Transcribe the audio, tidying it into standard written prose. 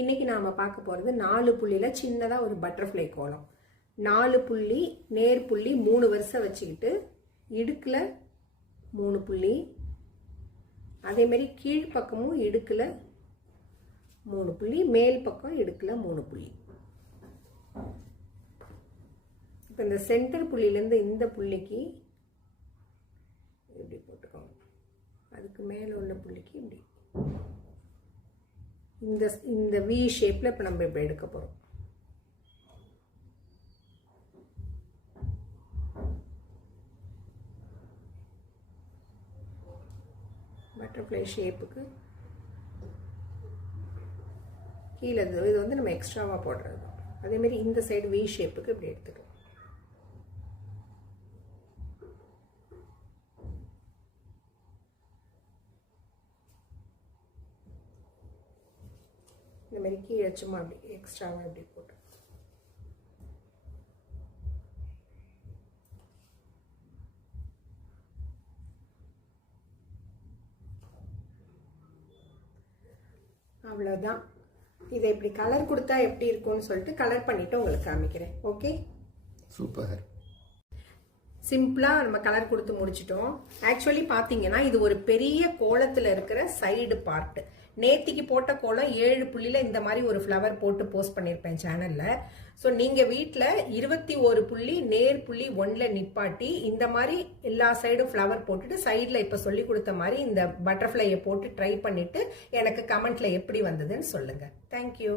இன்னைக்கு நாம பார்க்க போறது 4 புள்ளியில சின்னதா ஒரு பட்டர்ஃப்ளை கோலம். 4 புள்ளி நேர் புள்ளி 3 வரிசை வச்சுக்கிட்டு இடுக்குல 3 புள்ளி, அதே மாதிரி கீழ் பக்கமும் இடுக்குல 3 புள்ளி, மேல் பக்கம் இடுக்குல 3 புள்ளி. இப்போ இந்த சென்டர் புள்ளியிலேருந்து இந்த புள்ளிக்கு இப்படி போட்டுக்கோங்க, அதுக்கு மேலே உள்ள புள்ளிக்கு இப்படி இந்த வி ஷேப்ல இப்போ நம்ம இப்படி எடுக்க போறோம். பட்டர்ஃப்ளை ஷேப்புக்கு கீழே இது வந்து நம்ம எக்ஸ்ட்ராவா போடுறது. அதே மாதிரி இந்த சைடு வி ஷேப்புக்கு இப்படி எடுத்துக்கலாம். இந்த மாதிரி கீழே சும்மா அப்படி எக்ஸ்ட்ராவாக இப்படி போட்டு அவ்வளோதான். இதை இப்படி கலர் கொடுத்தா எப்படி இருக்கும்னு சொல்லிட்டு கலர் பண்ணிட்டு உங்களுக்கு காமிக்கிறேன். Okay, super. சிம்பிளாக நம்ம கலர் கொடுத்து முடிச்சிட்டோம். ஆக்சுவலி பார்த்தீங்கன்னா இது ஒரு பெரிய கோலத்தில் இருக்கிற சைடு பார்ட். நேத்திக்கு போட்ட கோலம் 7 புள்ளியில் இந்த மாதிரி ஒரு ஃப்ளவர் போட்டு போஸ்ட் பண்ணியிருப்பேன் சேனலில். ஸோ நீங்கள் வீட்டில் 21 புள்ளி நேர் புள்ளி 1ல் நிப்பாட்டி இந்த மாதிரி எல்லா சைடும் ஃப்ளவர் போட்டுட்டு சைடில் இப்போ சொல்லி கொடுத்த மாதிரி இந்த பட்டர்ஃப்ளையை போட்டு ட்ரை பண்ணிவிட்டு எனக்கு கமெண்ட்டில் எப்படி வந்ததுன்னு சொல்லுங்கள். தேங்க்யூ.